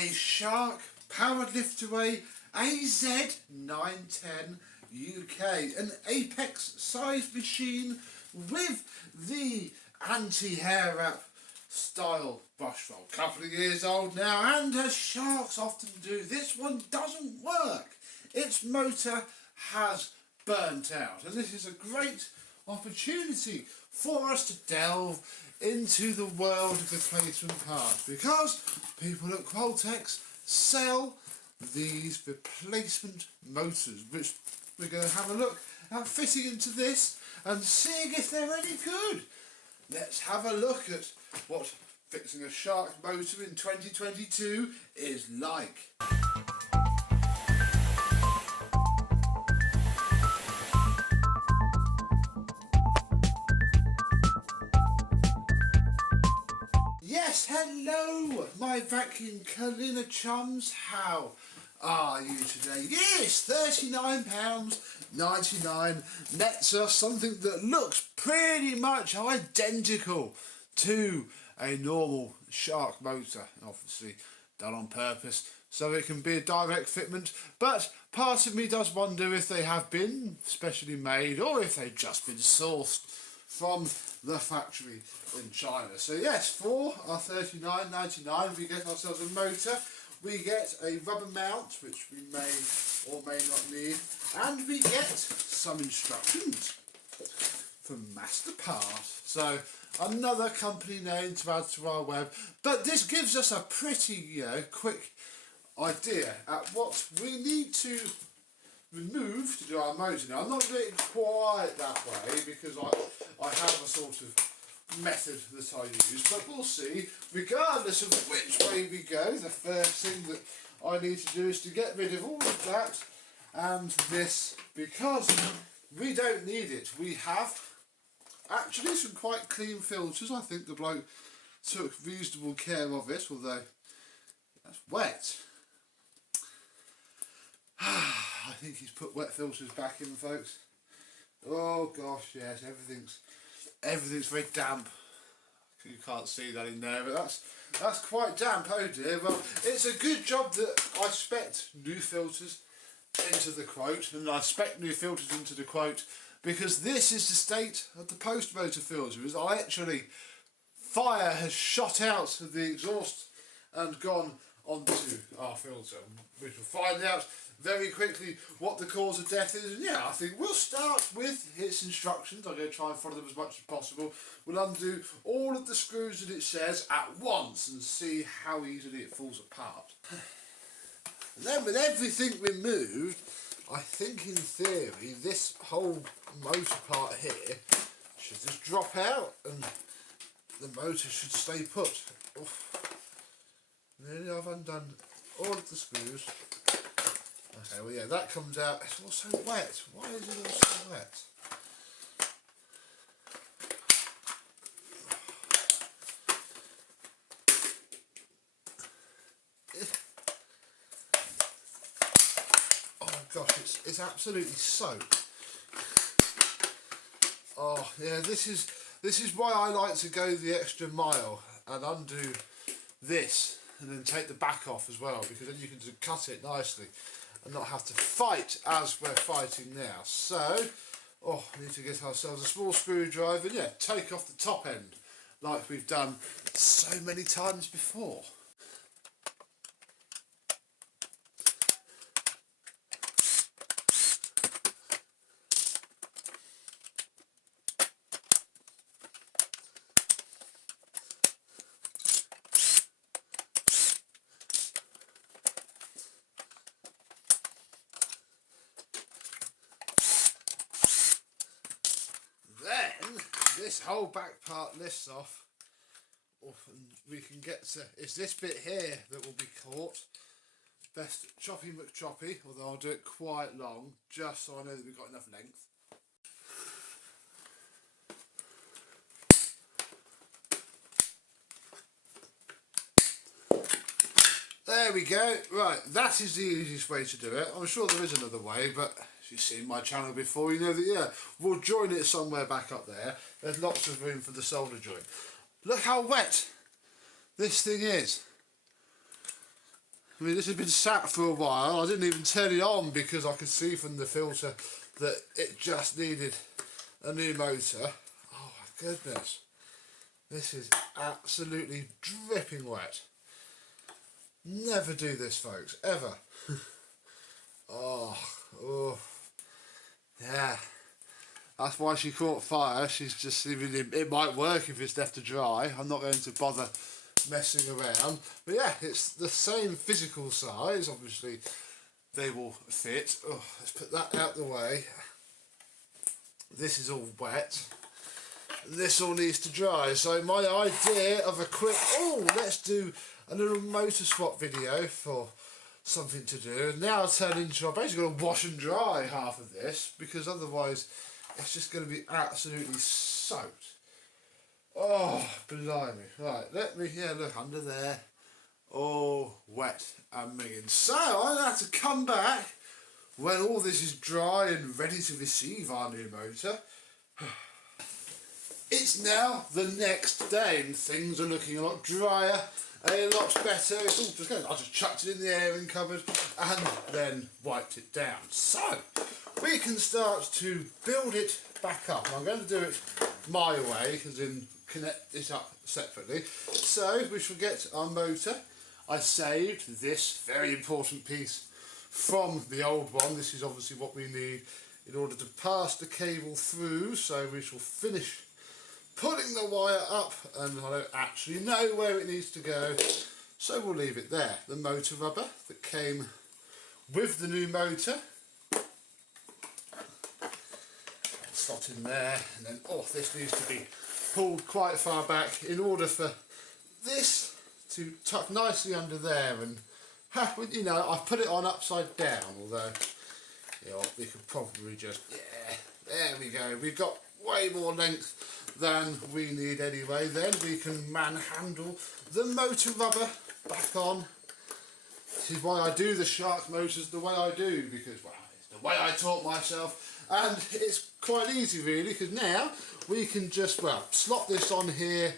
a Shark powered liftaway AZ910 UK, an apex sized machine with the anti-hair wrap style brush roll. Couple of years old now, and as Sharks often do, this one doesn't work. Its motor has burnt out, and this is a great opportunity for us to delve into the world of replacement parts, because people at Qualtex sell these replacement motors, which we're going to have a look at fitting into this and seeing if they're any good. Let's have a look at what fixing a Shark motor in 2022 is like. Yes, hello, my vacuum cleaner chums. How are you today? Yes, £39.99 nets us something that looks pretty much identical to a normal Shark motor, obviously done on purpose so it can be a direct fitment, but part of me does wonder if they have been specially made or if they've just been sourced from the factory in China. So yes, for our $39.99 we get ourselves a motor, we get a rubber mount which we may or may not need, and we get some instructions from Masterpart. So another company name to add to our web, but this gives us a pretty quick idea at what we need to remove to do our motor. Now, I'm not doing it quite that way because I have a sort of method that I use, but we'll see. Regardless of which way we go, the first thing that I need to do is to get rid of all of that and this, because we don't need it. We have actually some quite clean filters. I think the bloke took reasonable care of it, although that's wet. I think he's put wet filters back in, folks. Oh gosh, yes, everything's very damp. You can't see that in there, but that's quite damp. Oh dear. Well, it's a good job that I spec'd new filters into the quote, and I spec'd new filters into the quote because this is the state of the post motor filter. Is actually fire has shot out of the exhaust and gone onto our filter. We will find out very quickly what the cause of death is. And yeah, I think we'll start with its instructions. I'm going to try and follow them as much as possible. We'll undo all of the screws that it says at once and see how easily it falls apart. And then with everything removed, I think in theory this whole motor part here should just drop out and the motor should stay put. Oof. Nearly I've undone all of the screws. Okay, well yeah, that comes out. It's all so wet. Why is it all so wet? Oh my gosh, it's absolutely soaked. Oh yeah, this is why I like to go the extra mile and undo this and then take the back off as well, because then you can just cut it nicely and not have to fight as we're fighting now. So, we need to get ourselves a small screwdriver and yeah, take off the top end like we've done so many times before. This whole back part lifts off, and we can get to, it's this bit here that will be caught. Best choppy McChoppy, although I'll do it quite long, just so I know that we've got enough length. There we go. Right, that is the easiest way to do it. I'm sure there is another way, but if you've seen my channel before, you know that, yeah, we'll join it somewhere back up there. There's lots of room for the solder joint. Look how wet this thing is. I mean, this has been sat for a while. I didn't even turn it on because I could see from the filter that it just needed a new motor. Oh my goodness. This is absolutely dripping wet. Never do this, folks, ever. Oh, yeah. That's why she caught fire. She's just even, it might work if it's left to dry. I'm not going to bother messing around. But yeah, it's the same physical size. Obviously, they will fit. Oh, let's put that out the way. This is all wet. This all needs to dry. So my idea of a quick, let's do a little motor swap video for something to do. And now I'll turn into, I'm basically going to wash and dry half of this because otherwise it's just going to be absolutely soaked. Oh, blimey. Right, let me, look, under there. All wet and minging. So, I'm going to have to come back when all this is dry and ready to receive our new motor. It's now the next day and things are looking a lot drier, a lot better. It's all just going, I just chucked it in the airing cupboard and then wiped it down. So, we can start to build it back up. And I'm going to do it my way, as in connect it up separately. So, we shall get our motor. I saved this very important piece from the old one. This is obviously what we need in order to pass the cable through. So, we shall finish putting the wire up, and I don't actually know where it needs to go, so we'll leave it there. The motor rubber that came with the new motor, slot in there, and then this needs to be pulled quite far back in order for this to tuck nicely under there. And you know, I've put it on upside down, although we could probably just, there we go. We've got way more length than we need anyway. Then we can manhandle the motor rubber back on. This is why I do the Shark motors the way I do, because, well, it's the way I taught myself, and it's quite easy really, because now we can just, slot this on here,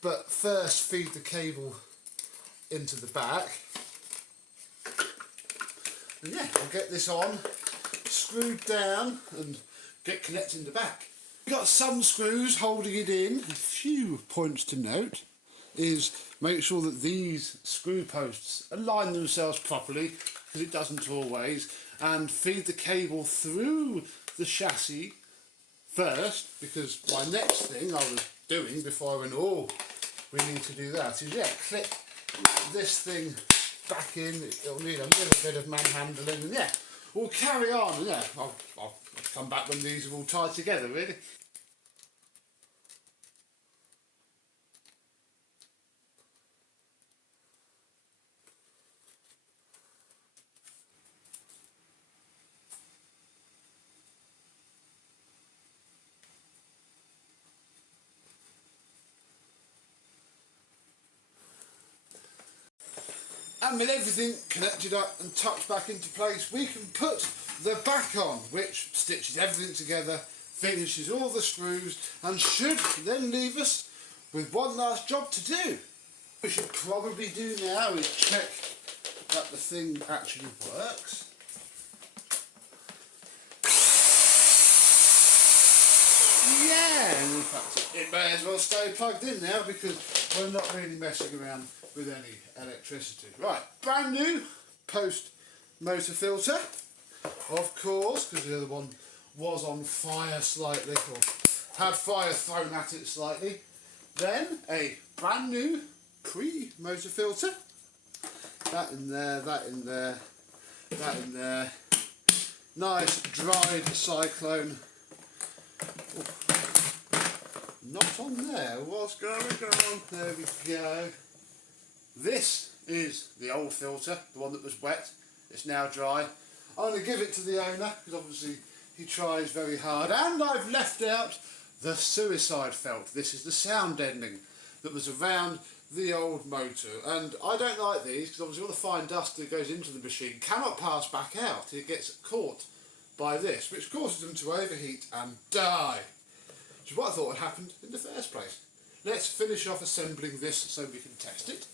but first feed the cable into the back. And I'll get this on, screwed down, and get connected in the back. We've got some screws holding it in. A few points to note is make sure that these screw posts align themselves properly, because it doesn't always, and feed the cable through the chassis first, because my next thing I was doing before I went, we need to do that, is clip this thing back in. It'll need a little bit of manhandling, and we'll carry on, and I'll come back when these are all tied together, really. And with everything connected up and tucked back into place, we can put the back on, which stitches everything together, finishes all the screws, and should then leave us with one last job to do. What we should probably do now is check that the thing actually works. And in fact it may as well stay plugged in now, because we're not really messing around with any electricity. Right, brand new post motor filter, of course, because the other one was on fire slightly, or had fire thrown at it slightly. Then a brand new pre-motor filter. That in there, that in there, that in there. Nice dried cyclone. Not on there. What's going on? There we go. This is the old filter, the one that was wet. It's now dry. I'm going to give it to the owner, because obviously he tries very hard. And I've left out the suicide felt. This is the sound deadening that was around the old motor. And I don't like these, because obviously all the fine dust that goes into the machine cannot pass back out. It gets caught by this, which causes them to overheat and die. Which is what I thought had happened in the first place. Let's finish off assembling this so we can test it.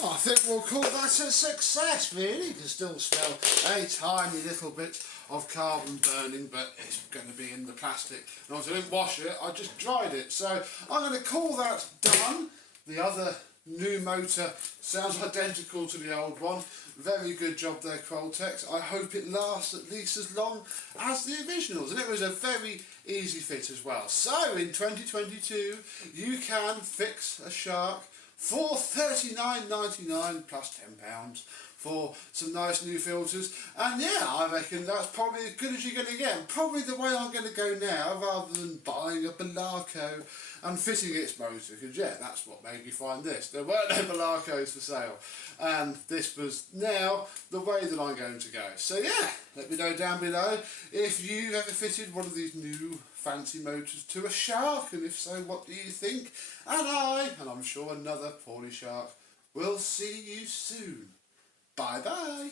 I think we'll call that a success, really. You can still smell a tiny little bit of carbon burning, but it's going to be in the plastic. And obviously I didn't wash it, I just dried it. So I'm going to call that done. The other new motor sounds identical to the old one. Very good job there, Qualtex. I hope it lasts at least as long as the originals. And it was a very easy fit as well. So in 2022, you can fix a Shark for $39.99 plus £10 for some nice new filters. And yeah, I reckon that's probably as good as you're going to get. Probably the way I'm going to go now, rather than buying a Belarco and fitting its motor, because yeah, that's what made me find this. There weren't no Belarcos for sale, and this was now the way that I'm going to go. So yeah, let me know down below if you've ever fitted one of these new fancy motors to a Shark, and if so, what do you think? And I'm sure another poorly Shark, will see you soon. Bye bye.